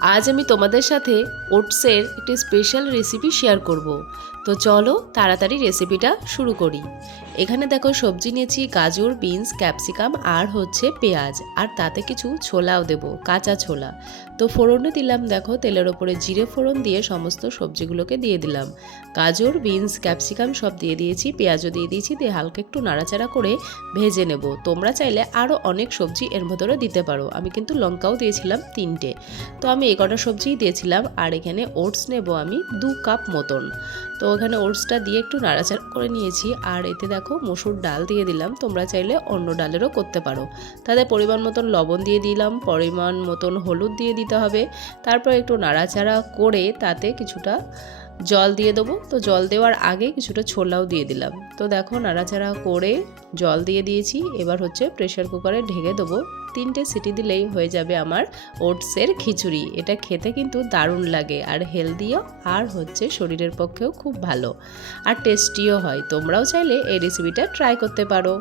আজ আমি তোমাদের সাথে ওটসের একটি স্পেশাল রেসিপি শেয়ার করব। তো চলো তাড়াতাড়ি রেসিপিটা শুরু করি। এখানে দেখো সবজি নিয়েছি গাজর, বিনস, ক্যাপসিকাম আর হচ্ছে পেঁয়াজ, আর তাতে কিছু ছোলাও দেব, কাঁচা ছোলা। তো ফোড়নে দিলাম, দেখো তেলের ওপরে জিরে ফোড়ন দিয়ে সমস্ত সবজিগুলোকে দিয়ে দিলাম। গাজর, বিনস, ক্যাপসিকাম সব দিয়ে দিয়েছি, পেঁয়াজও দিয়ে দিয়েছি, দিয়ে হালকা একটু নাড়াচাড়া করে ভেজে নেব। তোমরা চাইলে আরও অনেক সবজি এর ভেতরে দিতে পারো, আমি কিন্তু লঙ্কাও দিয়েছিলাম 3টে। তো আমি এই কটা সবজিই দিয়েছিলাম। আর এখানে ওটস নেব আমি 2 কাপ মতন। তো এখানে ওটসটা দিয়ে একটু নাড়াচাড়া করে নিয়েছি। আর এতে দেখো মসুর ডাল দিয়ে দিলাম, তোমরা চাইলে অন্য ডালেরও করতে পারো। তাতে পরিমাণ মতন লবণ দিয়ে দিলাম, পরিমাণ মতন হলুদ দিয়ে দিতে হবে। তারপর একটু নাড়াচাড়া করে তাতে কিছুটা জল দিয়ে দেবো। তো জল দেওয়ার আগে কিছুটা ছোলাও দিয়ে দিলাম। তো দেখো নাড়াচাড়া করে জল দিয়ে দিয়েছি। এবার হচ্ছে প্রেসার কুকারে ঢেকে দেবো। 3টে সিটি দিলেই হয়ে যাবে আমার ওটসের খিচুড়ি। এটা খেতে কিন্তু দারুণ লাগে, আর হেলদিও, আর হচ্ছে শরীরের পক্ষেও খুব ভালো, আর টেস্টিও হয়। তোমরাও চাইলে এই রেসিপিটা ট্রাই করতে পারো।